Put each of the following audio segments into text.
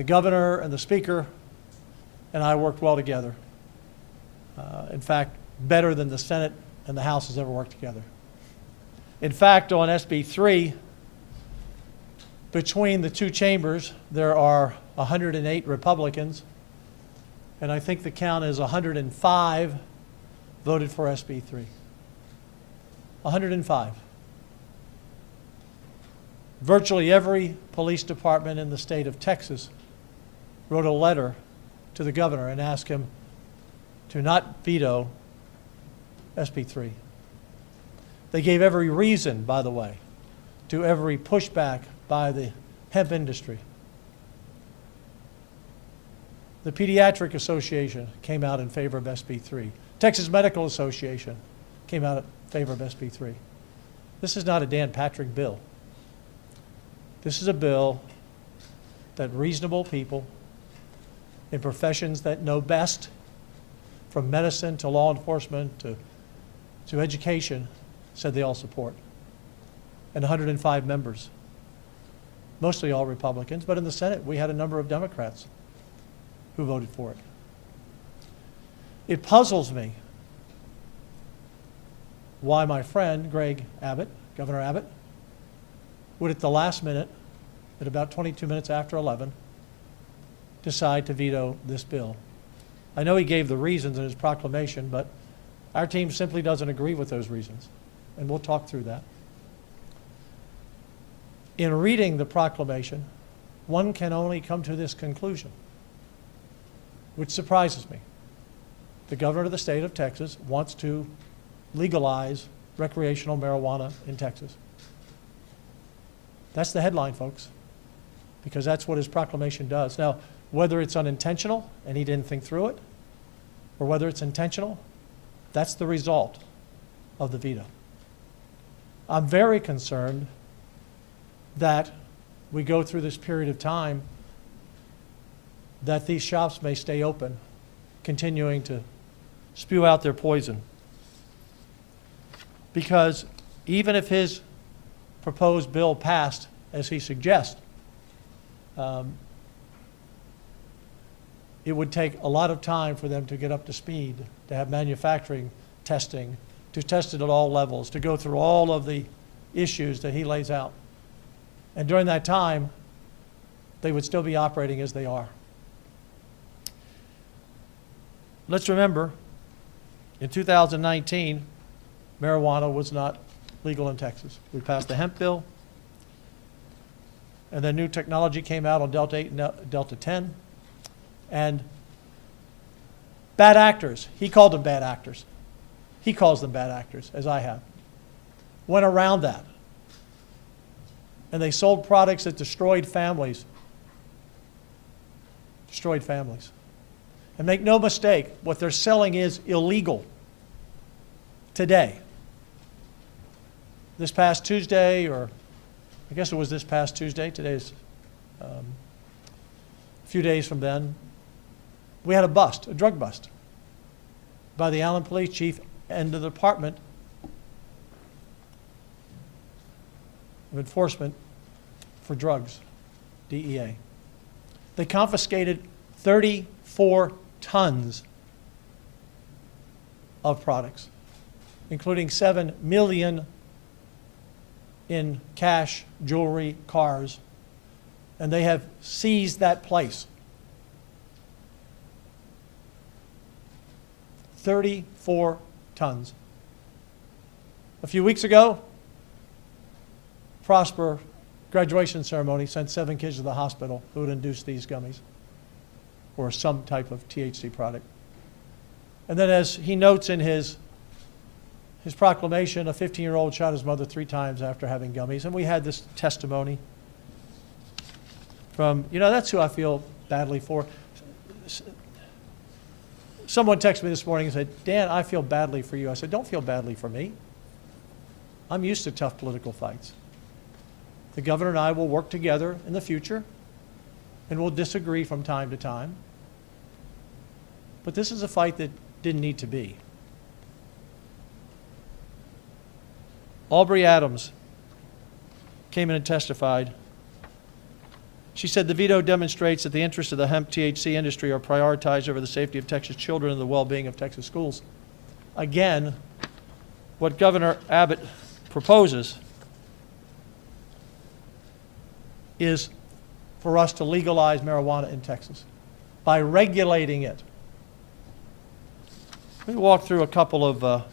the governor and the speaker and I worked well together. In fact, better than the Senate and the House has ever worked together. In fact, on SB 3, between the two chambers, there are 108 Republicans, and I think the count is 105 voted for SB 3. 105. Virtually every police department in the state of Texas wrote a letter to the governor and asked him to not veto SB 3. They gave every reason, by the way, to every pushback by the hemp industry. The Pediatric Association came out in favor of SB 3. Texas Medical Association came out in favor of SB 3. This is not a Dan Patrick bill. This is a bill that reasonable people in professions that know best, from medicine to law enforcement to education, said they all support. And 105 members, mostly all Republicans, but in the Senate we had a number of Democrats who voted for it. It puzzles me why my friend Greg Abbott, Governor Abbott, would at the last minute, at about 22 minutes after 11, decide to veto this bill. I know he gave the reasons in his proclamation, but our team simply doesn't agree with those reasons, and we'll talk through that. In reading the proclamation, one can only come to this conclusion, which surprises me. The governor of the state of Texas wants to legalize recreational marijuana in Texas. That's the headline, folks, because that's what his proclamation does. Now, whether it's unintentional and he didn't think through it, or whether it's intentional, that's the result of the veto. I'm very concerned that we go through this period of time that these shops may stay open, continuing to spew out their poison. Because even if his proposed bill passed, as he suggests, it would take a lot of time for them to get up to speed, to have manufacturing testing, to test it at all levels, to go through all of the issues that he lays out. And during that time, they would still be operating as they are. Let's remember, in 2019, marijuana was not legal in Texas. We passed the hemp bill, and then new technology came out on Delta 8 and Delta 10. And bad actors, he called them bad actors. He calls them bad actors, as I have. Went around that. And they sold products that destroyed families. Destroyed families. And make no mistake, what they're selling is illegal today. This past Tuesday, or I guess it was this past Tuesday, today's a few days from then, we had a bust, a drug bust, by the Allen Police Chief and the Department of Enforcement for Drugs, DEA. They confiscated 34 tons of products, including $7 million in cash, jewelry, cars, and they have seized that place. 34 tons. A few weeks ago, Prosper graduation ceremony sent 7 kids to the hospital who had induced these gummies or some type of THC product. And then, as he notes in his proclamation, a 15-year-old shot his mother 3 times after having gummies. And we had this testimony from, that's who I feel badly for. Someone texted me this morning and said, Dan, I feel badly for you. I said, don't feel badly for me. I'm used to tough political fights. The governor and I will work together in the future, and we'll disagree from time to time. But this is a fight that didn't need to be. Aubrey Adams came in and testified She said the veto demonstrates that the interests of the hemp THC industry are prioritized over the safety of Texas children and the well-being of Texas schools. Again, what Governor Abbott proposes is for us to legalize marijuana in Texas by regulating it. Let me walk through a couple of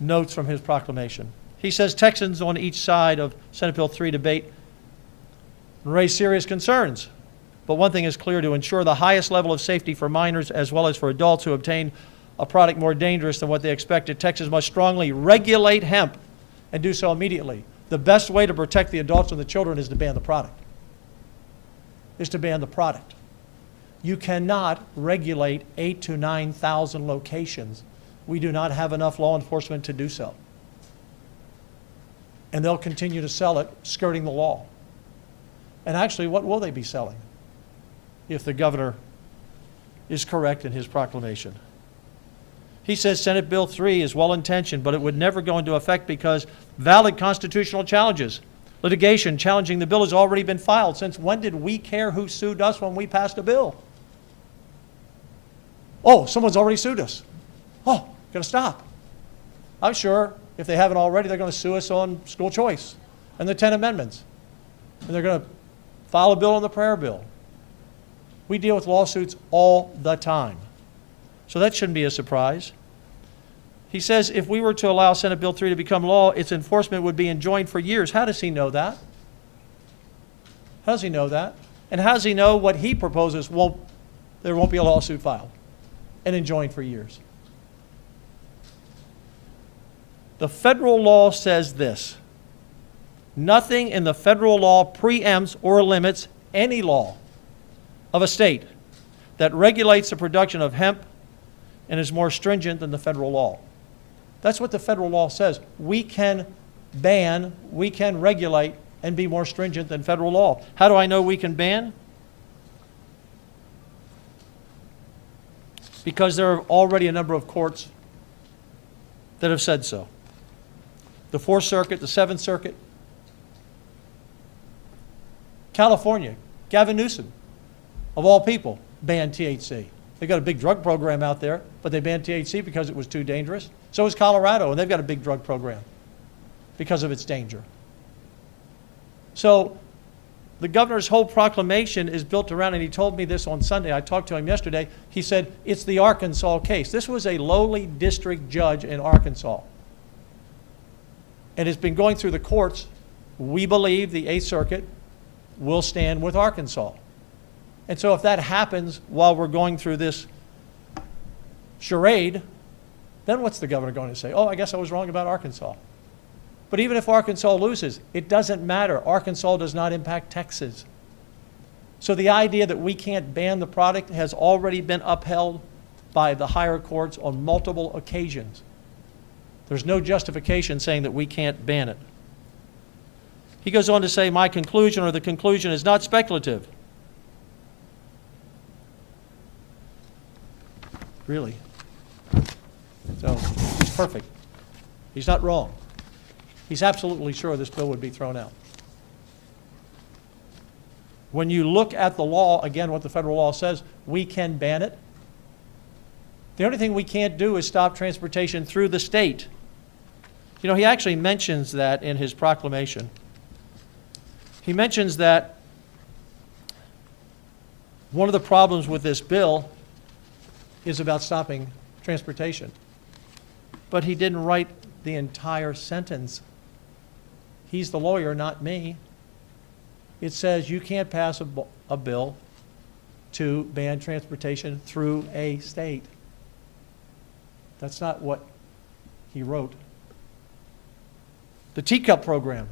notes from his proclamation. He says Texans on each side of Senate Bill 3 debate raise serious concerns. But one thing is clear: to ensure the highest level of safety for minors as well as for adults who obtain a product more dangerous than what they expected, Texas must strongly regulate hemp and do so immediately. The best way to protect the adults and the children is to ban the product. You cannot regulate 8,000 to 9,000 locations. We do not have enough law enforcement to do so. And they'll continue to sell it, skirting the law. And actually, what will they be selling if the governor is correct in his proclamation? He says Senate Bill 3 is well-intentioned, but it would never go into effect because valid constitutional challenges, litigation challenging the bill has already been filed. Since when did we care who sued us when we passed a bill? Oh, someone's already sued us. Oh, gotta stop. I'm sure if they haven't already, they're going to sue us on school choice and the 10 amendments. And they're going to file a bill on the prayer bill. We deal with lawsuits all the time. So that shouldn't be a surprise. He says if we were to allow Senate Bill 3 to become law, its enforcement would be enjoined for years. How does he know that? How does he know that? And how does he know what he proposes there won't be a lawsuit filed and enjoined for years? The federal law says this: nothing in the federal law preempts or limits any law of a state that regulates the production of hemp and is more stringent than the federal law. That's what the federal law says. We can ban, we can regulate, and be more stringent than federal law. How do I know we can ban? Because there are already a number of courts that have said so. The Fourth Circuit, the Seventh Circuit. California, Gavin Newsom, of all people, banned THC. They've got a big drug program out there, but they banned THC because it was too dangerous. So is Colorado, and they've got a big drug program because of its danger. So the governor's whole proclamation is built around, and he told me this on Sunday. I talked to him yesterday. He said, it's the Arkansas case. This was a lowly district judge in Arkansas. And it's been going through the courts. We believe the Eighth Circuit will stand with Arkansas. And so if that happens while we're going through this charade, then what's the governor going to say? Oh, I guess I was wrong about Arkansas. But even if Arkansas loses, it doesn't matter. Arkansas does not impact Texas. So the idea that we can't ban the product has already been upheld by the higher courts on multiple occasions. There's no justification saying that we can't ban it. He goes on to say, my conclusion, or the conclusion, is not speculative. Really? So he's perfect. He's not wrong. He's absolutely sure this bill would be thrown out. When you look at the law, again, what the federal law says, we can ban it. The only thing we can't do is stop transportation through the state. You know, he actually mentions that in his proclamation. He mentions that one of the problems with this bill is about stopping transportation. But he didn't write the entire sentence. He's the lawyer, not me. It says you can't pass a bill to ban transportation through a state. That's not what he wrote. The teacup program,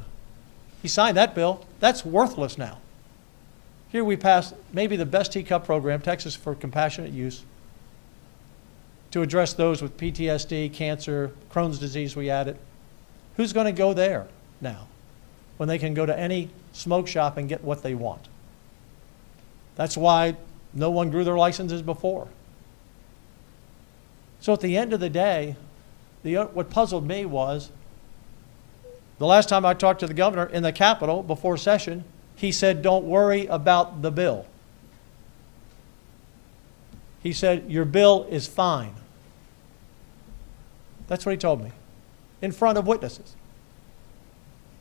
he signed that bill. That's worthless now. Here we passed maybe the best teacup program, Texas for Compassionate Use, to address those with PTSD, cancer, Crohn's disease, we added. Who's going to go there now when they can go to any smoke shop and get what they want? That's why no one grew their licenses before. So at the end of the day, what puzzled me was The last time I talked to the governor in the Capitol before session, he said, don't worry about the bill. He said, your bill is fine. That's what he told me, in front of witnesses.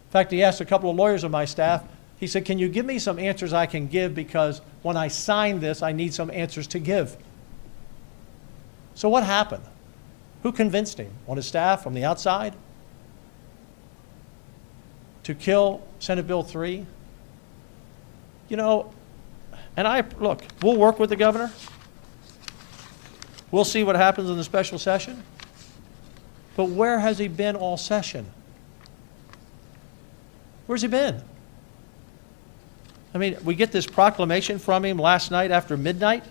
In fact, he asked a couple of lawyers on my staff, he said, can you give me some answers I can give, because when I sign this, I need some answers to give. So what happened? Who convinced him? On his staff, from the outside? To kill Senate Bill 3? You know, and look, we'll work with the governor. We'll see what happens in the special session. But where has he been all session? Where's he been? I mean, we get this proclamation from him last night after midnight.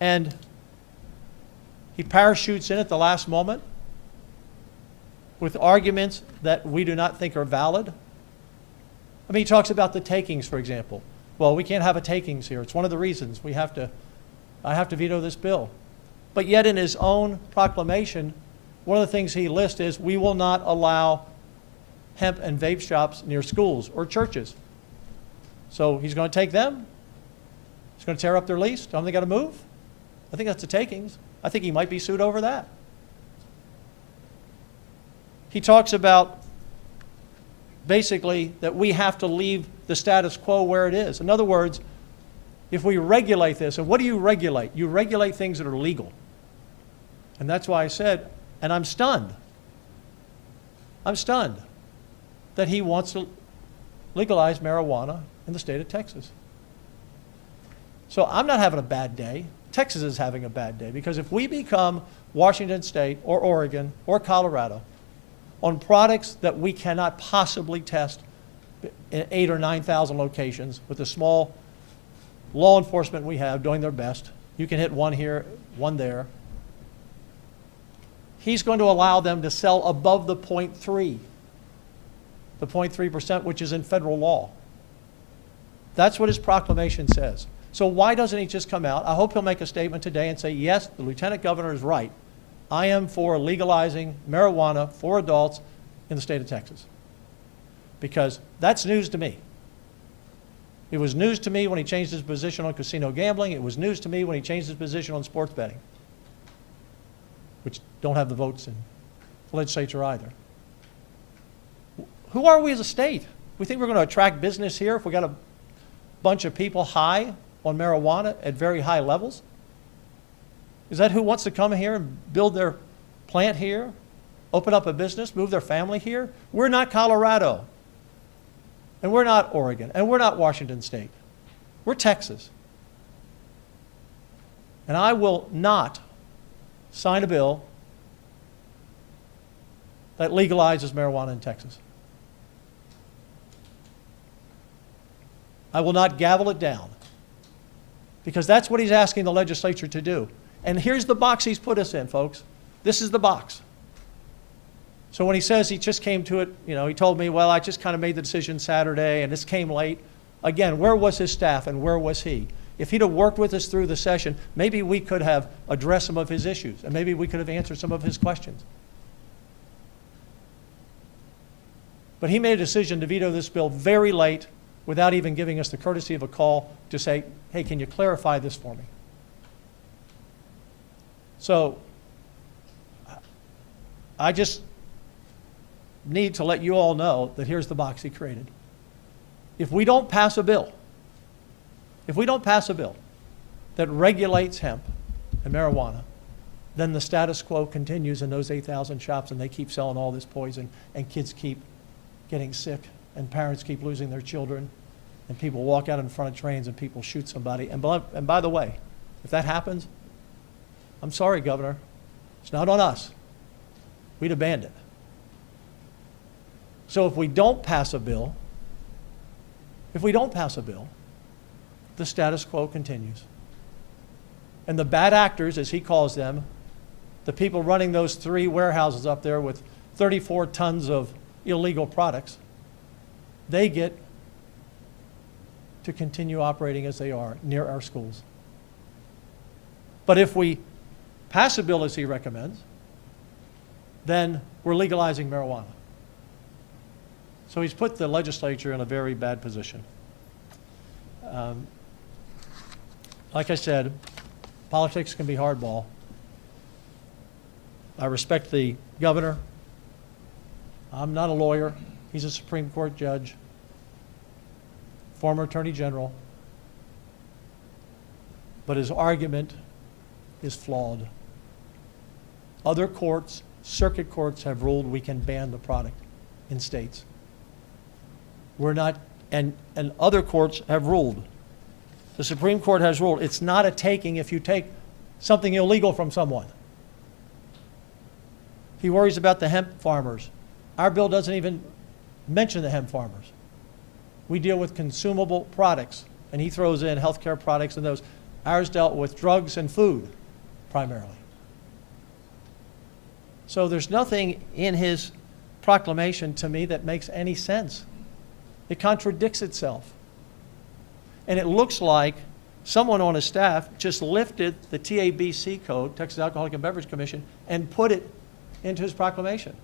And he parachutes in at the last moment with arguments that we do not think are valid. I mean, he talks about the takings, for example. Well, we can't have a takings here. It's one of the reasons I have to veto this bill. But yet in his own proclamation, one of the things he lists is we will not allow hemp and vape shops near schools or churches. So he's going to take them. He's going to tear up their lease. Tell them they got to move. I think that's the takings. I think he might be sued over that. He talks about basically that we have to leave the status quo where it is. In other words, if we regulate this, and what do you regulate? You regulate things that are legal. And that's why I said, and I'm stunned that he wants to legalize marijuana in the state of Texas. So I'm not having a bad day. Texas is having a bad day, because if we become Washington State or Oregon or Colorado on products that we cannot possibly test in 8,000 or 9,000 locations with the small law enforcement we have doing their best, you can hit one here, one there. He's going to allow them to sell above the 0.3%, which is in federal law. That's what his proclamation says. So why doesn't he just come out? I hope he'll make a statement today and say, yes, the lieutenant governor is right. I am for legalizing marijuana for adults in the state of Texas. Because that's news to me. It was news to me when he changed his position on casino gambling. It was news to me when he changed his position on sports betting, which don't have the votes in the legislature either. Who are we as a state? We think we're going to attract business here if we got a bunch of people high on marijuana at very high levels? Is that who wants to come here and build their plant here, open up a business, move their family here? We're not Colorado, and we're not Oregon, and we're not Washington State. We're Texas. And I will not sign a bill that legalizes marijuana in Texas. I will not gavel it down, because that's what he's asking the legislature to do. And here's the box he's put us in, folks. This is the box. So when he says he just came to it, you know, he told me, well, I just kind of made the decision Saturday and this came late. Again, where was his staff and where was he? If he'd have worked with us through the session, maybe we could have addressed some of his issues and maybe we could have answered some of his questions. But he made a decision to veto this bill very late without even giving us the courtesy of a call to say, hey, can you clarify this for me? So I just need to let you all know that here's the box he created. If we don't pass a bill that regulates hemp and marijuana, then the status quo continues in those 8,000 shops and they keep selling all this poison and kids keep getting sick and parents keep losing their children and people walk out in front of trains and people shoot somebody. And by the way, if that happens, I'm sorry, Governor, it's not on us. We'd abandon it. So if we don't pass a bill, the status quo continues. And the bad actors, as he calls them, the people running those 3 warehouses up there with 34 tons of illegal products, they get to continue operating as they are near our schools. But if we pass a bill as he recommends, then we're legalizing marijuana. So he's put the legislature in a very bad position. Like I said, politics can be hardball. I respect the governor. I'm not a lawyer. He's a Supreme Court judge, former Attorney General. But his argument is flawed. Other courts, circuit courts, have ruled we can ban the product in states. We're not, and other courts have ruled. The Supreme Court has ruled it's not a taking if you take something illegal from someone. He worries about the hemp farmers. Our bill doesn't even mention the hemp farmers. We deal with consumable products, and he throws in healthcare products and those. Ours dealt with drugs and food, primarily. So there's nothing in his proclamation to me that makes any sense. It contradicts itself. And it looks like someone on his staff just lifted the TABC code, Texas Alcoholic and Beverage Commission, and put it into his proclamation.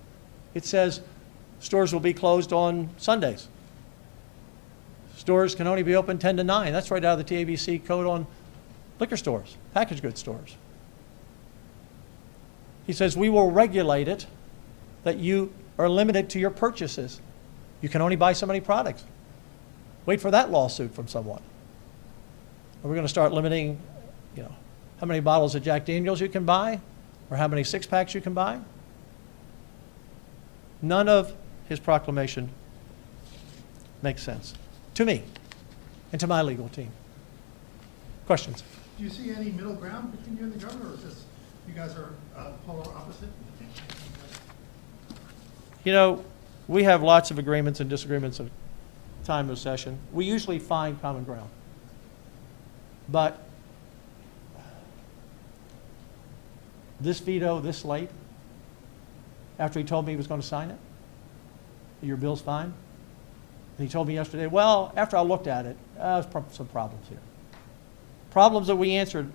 It says stores will be closed on Sundays. Stores can only be open 10 to 9. That's right out of the TABC code on liquor stores, packaged goods stores. He says, we will regulate it that you are limited to your purchases. You can only buy so many products. Wait for that lawsuit from someone. Are we going to start limiting, how many bottles of Jack Daniels you can buy, or how many six-packs you can buy? None of his proclamation makes sense to me and to my legal team. Questions? Do you see any middle ground between you and the governor, or is this, you guys are polar opposite? We have lots of agreements and disagreements at time of session. We usually find common ground. But this veto this late, after he told me he was going to sign it, your bill's fine. And he told me yesterday, well, after I looked at it, there's some problems here. Problems that we answered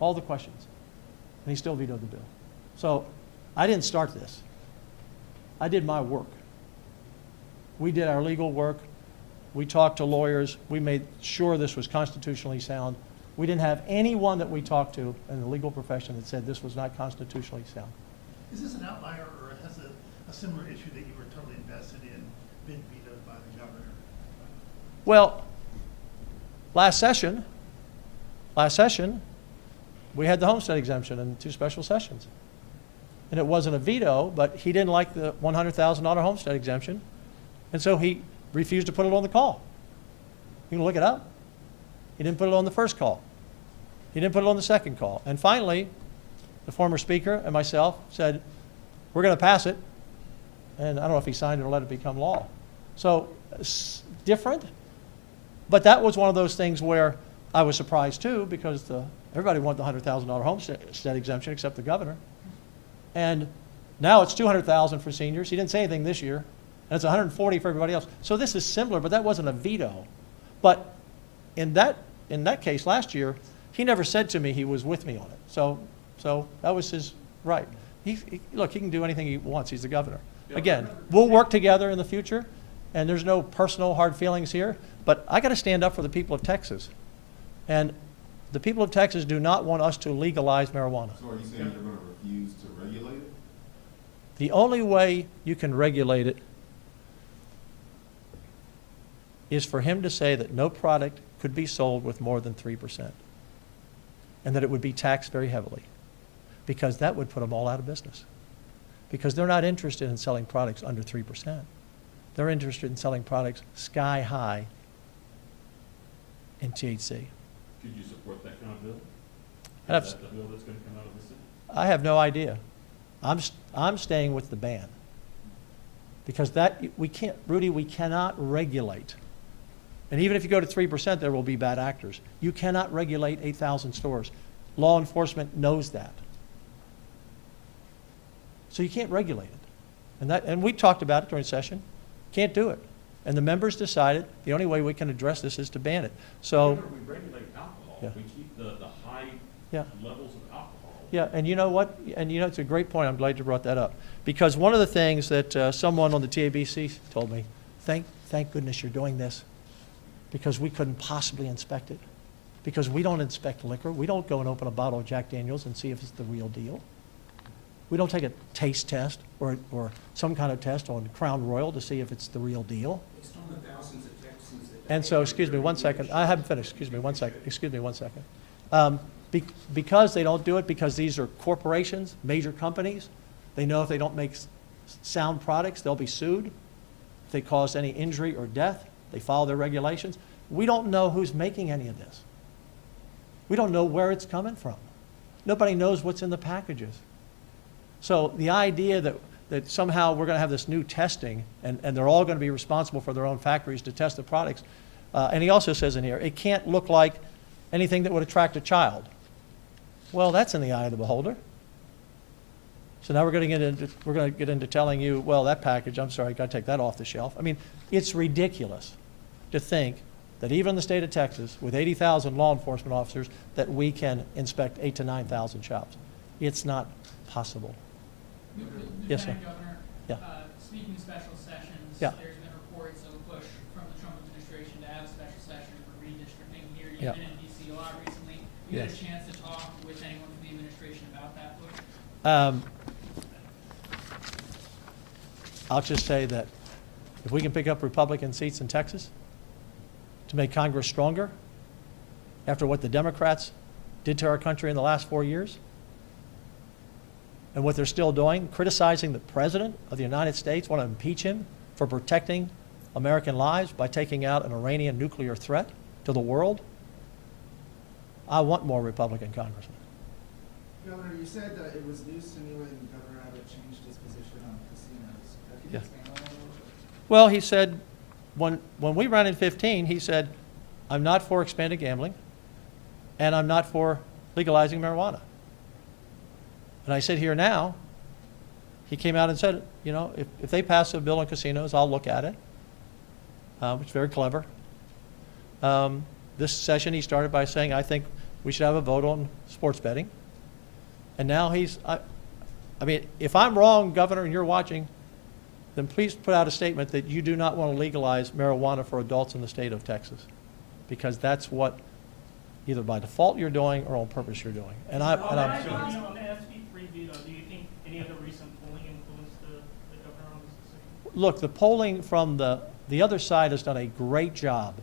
all the questions. And he still vetoed the bill. So I didn't start this. I did my work. We did our legal work. We talked to lawyers. We made sure this was constitutionally sound. We didn't have anyone that we talked to in the legal profession that said this was not constitutionally sound. Is this an outlier, or has a similar issue that you were totally invested in been vetoed by the governor? Well, last session, we had the homestead exemption in 2 special sessions. And it wasn't a veto, but he didn't like the $100,000 homestead exemption. And so he refused to put it on the call. You can look it up. He didn't put it on the first call. He didn't put it on the second call. And finally, the former speaker and myself said, we're going to pass it. And I don't know if he signed it or let it become law. So it's different. But that was one of those things where I was surprised too, because everybody wanted the $100,000 homestead exemption except the governor. And now it's $200,000 for seniors. He didn't say anything this year. And it's $140,000 for everybody else. So this is similar, but that wasn't a veto. But in that case last year, he never said to me he was with me on it. So that was his right. Look, he can do anything he wants. He's the governor. Again, we'll work together in the future, and there's no personal hard feelings here. But I got to stand up for the people of Texas. And the people of Texas do not want us to legalize marijuana. So are you saying you're going to refuse to regulate it? The only way you can regulate it is for him to say that no product could be sold with more than 3%, and that it would be taxed very heavily, because that would put them all out of business. Because they're not interested in selling products under 3%. They're interested in selling products sky high in THC. Could you support that kind of bill? Is that the bill that's going to come out of the city? I have no idea. I'm staying with the ban, because we can't, Rudy, we cannot regulate. And even if you go to 3%, there will be bad actors. You cannot regulate 8,000 stores. Law enforcement knows that. So you can't regulate it. And we talked about it during session. Can't do it. And the members decided the only way we can address this is to ban it. So whenever we regulate alcohol, yeah. we keep the high Yeah. levels of alcohol Yeah, and you know what? And you know, it's a great point. I'm glad you brought that up. Because one of the things that someone on the TABC told me, thank goodness you're doing this, because we couldn't possibly inspect it. Because we don't inspect liquor. We don't go and open a bottle of Jack Daniels and see if it's the real deal. We don't take a taste test or some kind of test on Crown Royal to see if it's the real deal. Based on the thousands of Texans that And so, excuse me one second. I haven't finished. Excuse me one second. Excuse me one second. Because they don't do it, because these are corporations, major companies, they know if they don't make sound products, they'll be sued. If they cause any injury or death, they follow their regulations. We don't know who's making any of this. We don't know where it's coming from. Nobody knows what's in the packages. So the idea that somehow we're going to have this new testing and they're all going to be responsible for their own factories to test the products. And he also says in here, it can't look like anything that would attract a child. Well, that's in the eye of the beholder. So now we're going to get into telling you, well, that package, I'm sorry, got to take that off the shelf. I mean, it's ridiculous to think that even in the state of Texas, with 80,000 law enforcement officers, that we can inspect 8,000 to 9,000 shops. It's not possible. Yes, sir. Lieutenant Governor, Yeah. Speaking of special sessions, Yeah. there's been reports of a push from the Trump administration to have a special session for redistricting here. You've Yeah. been in DC a lot recently. You had a Yes. chance to talk with anyone from the administration about that push? I'll just say that if we can pick up Republican seats in Texas to make Congress stronger after what the Democrats did to our country in the last 4 years, and what they're still doing, criticizing the President of the United States, want to impeach him for protecting American lives by taking out an Iranian nuclear threat to the world, I want more Republican congressmen. Governor, you said that it was news to me when Governor Abbott changed his position on casinos. Can you Yeah. expand on that a little bit? Well, he said, when we ran in 15, he said, I'm not for expanded gambling, and I'm not for legalizing marijuana. And I said here now, he came out and said, you know, if they pass a bill on casinos, I'll look at it, which is very clever. This session, he started by saying, I think we should have a vote on sports betting. And now I mean, if I'm wrong, Governor, and you're watching, then please put out a statement that you do not want to legalize marijuana for adults in the state of Texas, because that's what either by default you're doing or on purpose you're doing. And I'm On the SB3 veto, do you think any of the recent polling influenced the governor on this decision? look, the polling from the other side has done a great job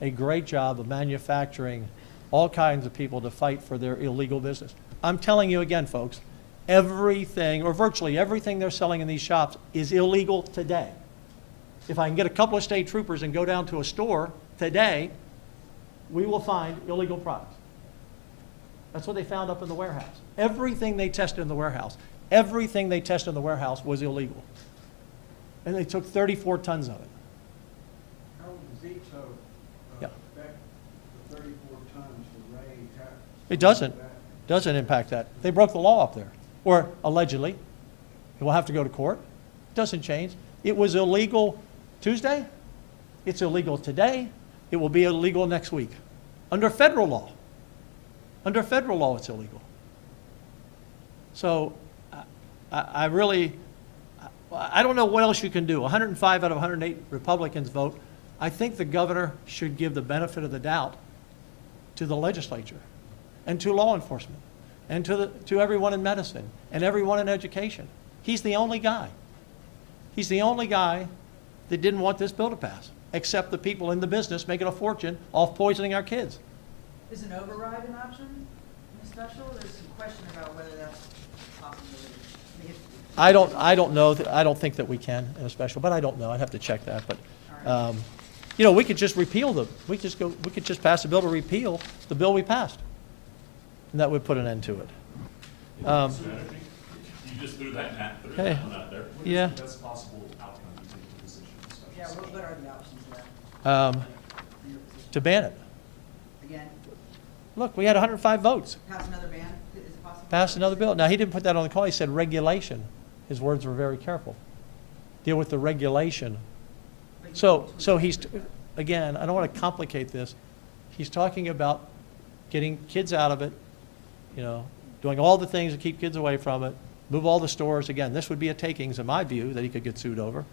of manufacturing all kinds of people to fight for their illegal business. I'm telling you again, folks, everything, or virtually everything they're selling in these shops is illegal today. If I can get a couple of state troopers and go down to a store today, we will find illegal products. That's what they found up in the warehouse. Everything they tested in the warehouse was illegal. And they took 34 tons of it. How would the veto Yeah. affect the 34 tons of rain tax? It doesn't impact that. They broke the law up there, or allegedly. It will have to go to court. It doesn't change. It was illegal Tuesday. It's illegal today. It will be illegal next week. Under federal law. Under federal law, it's illegal. So I really don't know what else you can do. 105 out of 108 Republicans vote. I think the governor should give the benefit of the doubt to the legislature and to law enforcement and to everyone in medicine and everyone in education. He's the only guy. He's the only guy that didn't want this bill to pass, except the people in the business making a fortune off poisoning our kids. Is an override an option in the special? There's some question about whether that's possible. I don't know. I don't think that we can in a special, but I don't know. I'd have to check that. But you know, we could just repeal we could just pass a bill to repeal the bill we passed, and that would put an end to it. You just threw that one out there. Yeah. What is the best possible outcome you think for this issue in special Yeah, session? what are the options there? To ban it. Again, Look, we had 105 votes. pass another ban? Is it possible? Pass another bill. Now, he didn't put that on the call. He said regulation. His words were very careful. Deal with the regulation. So he's, again, I don't want to complicate this. He's talking about getting kids out of it, you know, doing all the things to keep kids away from it, move all the stores. Again, this would be a takings, in my view, that he could get sued over.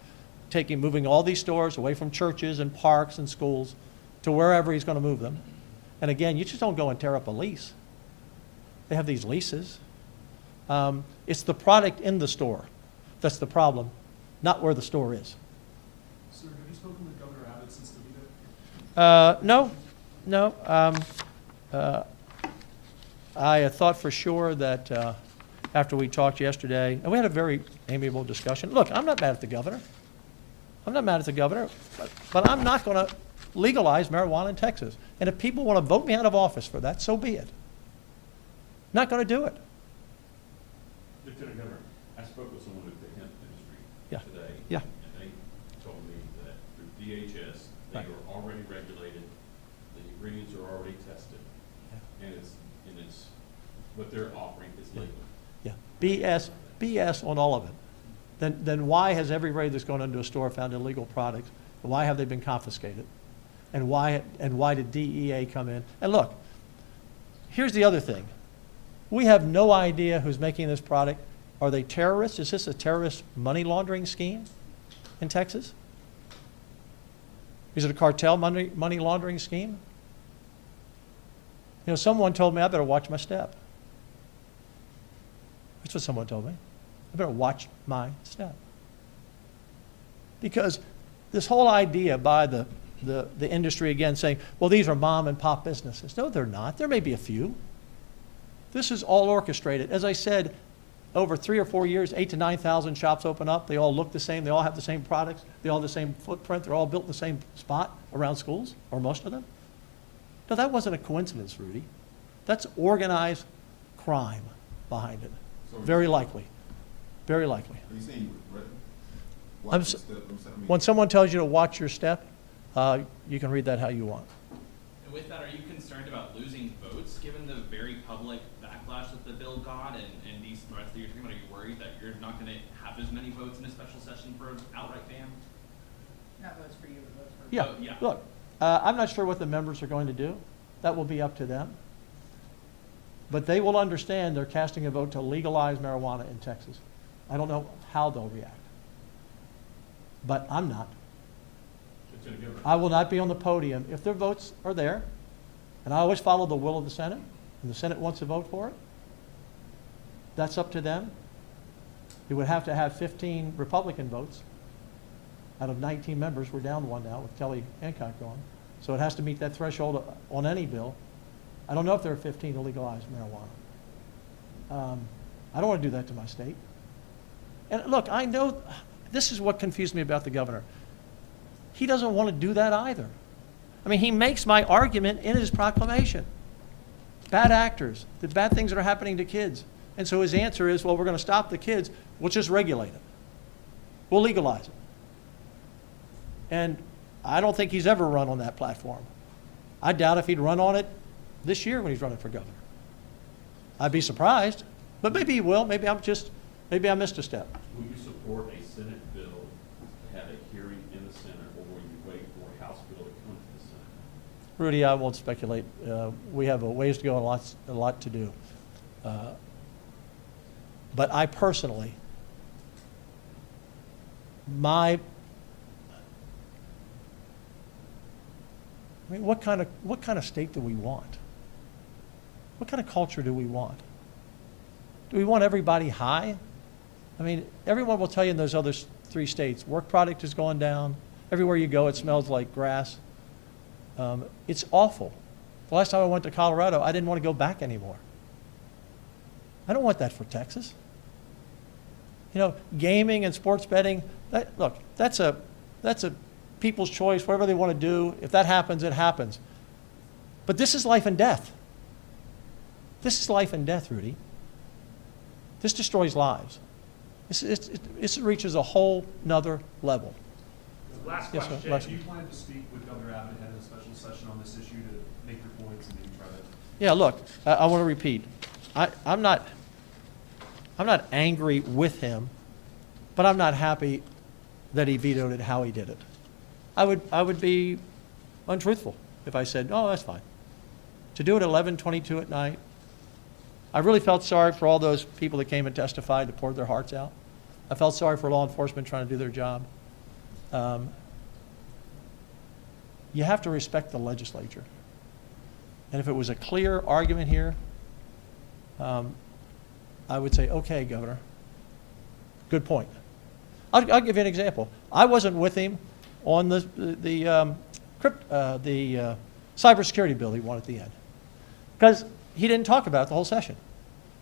Moving all these stores away from churches and parks and schools to wherever he's going to move them. And again, you just don't go and tear up a lease. They have these leases. It's the product in the store that's the problem, not where the store is. Sir, have you spoken with Governor Abbott since the veto? No. I thought for sure that after we talked yesterday, and we had a very amiable discussion. Look, I'm not mad at the governor. But I'm not going to legalize marijuana in Texas. And if people want to vote me out of office for that, so be it. Not going to do it. Lieutenant Governor, I spoke with someone at the hemp industry Yeah. today. Yeah. And they told me that through DHS, they Right. are already regulated, the ingredients are already tested, and it's, what they're offering is legal. Yeah. BS on all of it. Then why has everybody that's gone into a store found illegal products? Why have they been confiscated? And why did DEA come in? And look, here's the other thing. We have no idea who's making this product. Are they terrorists? Is this a terrorist money laundering scheme in Texas? Is it a cartel money laundering scheme? You know, someone told me I better watch my step. That's what someone told me. I better watch my step. Because this whole idea by the industry again saying, well, these are mom and pop businesses. No, they're not. There may be a few. This is all orchestrated. As I said, over 3 or 4 years, 8,000 to 9,000 shops open up. They all look the same. They all have the same products. They all have the same footprint. They're all built in the same spot around schools, or most of them. No, that wasn't a coincidence, Rudy. That's organized crime behind it. Very likely. Very likely. Are you saying you would I'm watch s- your step? When someone tells you to watch your step, you can read that how you want. And with that, are you concerned about losing votes, given the very public backlash that the bill got and these threats that you're talking about? Are you worried that you're not going to have as many votes in a special session for an outright ban? Not votes for you, but votes for. Yeah, Oh, yeah. look, I'm not sure what the members are going to do. That will be up to them. But they will understand they're casting a vote to legalize marijuana in Texas. I don't know how they'll react. But I'm not. Lieutenant Governor, I will not be on the podium. If their votes are there, and I always follow the will of the Senate, and the Senate wants to vote for it, that's up to them. It would have to have 15 Republican votes. Out of 19 members, we're down one now with Kelly Hancock gone. So it has to meet that threshold on any bill. I don't know if there are 15 to legalize marijuana. I don't want to do that to my state. And look, I know this is what confused me about the governor. He doesn't want to do that either. I mean, he makes my argument in his proclamation. Bad actors, the bad things that are happening to kids. And so his answer is, well, we're going to stop the kids. We'll just regulate it. We'll legalize it. And I don't think he's ever run on that platform. I doubt if he'd run on it this year when he's running for governor. I'd be surprised, but maybe he will. Maybe I missed a step. will you support a Senate bill to have a hearing in the Senate, or will you wait for a House bill to come to the Senate? Rudy, I won't speculate. We have a ways to go and a lot to do. But I personally, what kind of state do we want? What kind of culture do we want? Do we want everybody high? I mean, everyone will tell you in those other 3 states, work product is going down. Everywhere you go, it smells like grass. It's awful. The last time I went to Colorado, I didn't want to go back anymore. I don't want that for Texas. You know, gaming and sports betting, that's a people's choice, whatever they want to do. If that happens, it happens. But this is life and death. This is life and death, Rudy. This destroys lives. This reaches a whole nother level. Last Yes, sir. question. Last- Do you plan to speak with Governor Abbott ahead of a special session on this issue to make your points and maybe try to? Yeah, look, I want to repeat. I'm not angry with him, but I'm not happy that he vetoed it how he did it. I would be untruthful if I said, oh, that's fine. To do it at 11:22 at night, I really felt sorry for all those people that came and testified, that poured their hearts out. I felt sorry for law enforcement trying to do their job. You have to respect the legislature. And if it was a clear argument here, I would say, okay, Governor, good point. I'll give you an example. I wasn't with him on the cybersecurity bill he wanted at the end, because he didn't talk about it the whole session.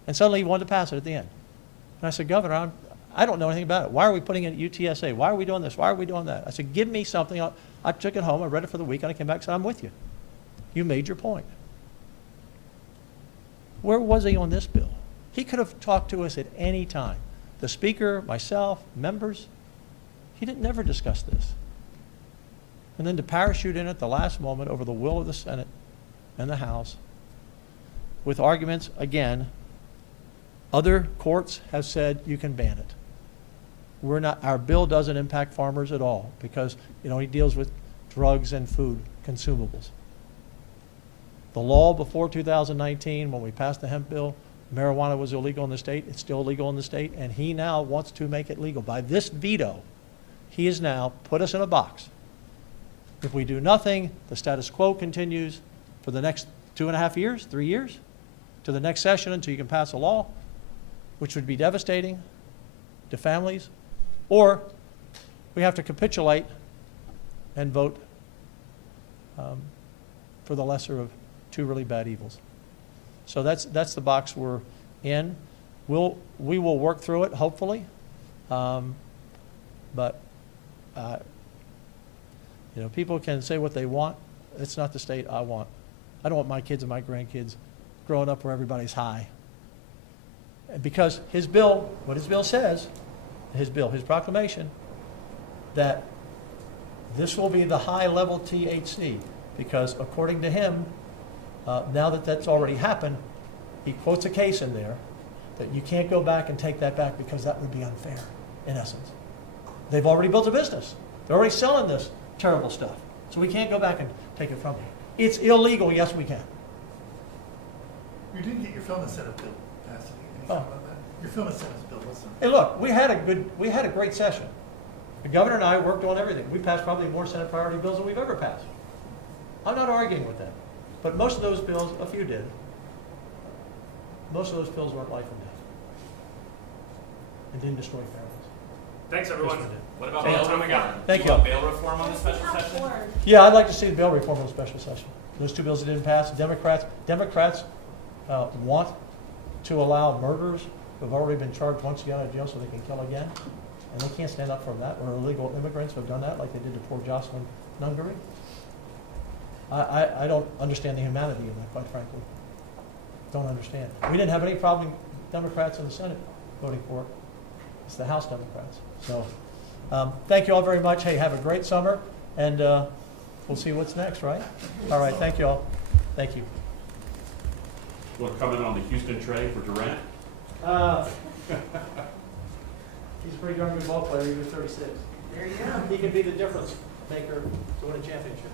And suddenly he wanted to pass it at the end. And I said, Governor, I don't know anything about it. Why are we putting in UTSA? Why are we doing this? Why are we doing that? I said, give me something. I took it home, I read it for the week, and I came back and said, I'm with you. You made your point. Where was he on this bill? He could have talked to us at any time. The speaker, myself, members. He never discuss this. And then to parachute in at the last moment over the will of the Senate and the House with arguments, again, other courts have said you can ban it. We're not, our bill doesn't impact farmers at all because it only deals with drugs and food, consumables. The law before 2019, when we passed the hemp bill, marijuana was illegal in the state. It's still illegal in the state, and he now wants to make it legal. By this veto, he has now put us in a box. If we do nothing, the status quo continues for the next 2.5 years, 3 years, to the next session until you can pass a law, which would be devastating to families, or we have to capitulate and vote for the lesser of two really bad evils. So that's the box we're in. We will work through it, hopefully, but people can say what they want. It's not the state I want. I don't want my kids and my grandkids growing up where everybody's high. Because his bill, what his bill says, his proclamation, that this will be the high-level THC, because according to him, now that that's already happened, he quotes a case in there that you can't go back and take that back because that would be unfair, in essence. They've already built a business. They're already selling this terrible stuff. So we can't go back and take it from them. It's illegal, yes we can. You didn't get your film incentive bill passed. Can you talk about that? Your film incentives bill, listen. Hey, look, we had a great session. The governor and I worked on everything. We passed probably more Senate priority bills than we've ever passed. I'm not arguing with that. But most of those bills, a few did. Most of those bills weren't life and death. It didn't destroy families. Thanks, everyone. Yes, we did. What about Thank bail you. reform? Thank You want you. bail reform on the special session? Yeah, I'd like to see the bail reform on the special session. Those two bills that didn't pass, Democrats want to allow murderers who have already been charged once to get out of jail so they can kill again. And they can't stand up for that, or illegal immigrants who have done that like they did to poor Jocelyn Nungary. I don't understand the humanity in that, quite frankly. Don't understand. We didn't have any problem Democrats in the Senate voting for it. It's the House Democrats. So thank you all very much. Hey, have a great summer, and we'll see what's next, right? All right, thank you all. Thank you. Want to comment on the Houston trade for Durant? He's a pretty darn good ball player. He was 36. There you go. He can be the difference maker to win a championship.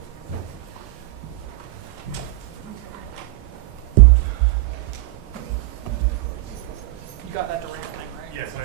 You got that Durant thing, right? Yes,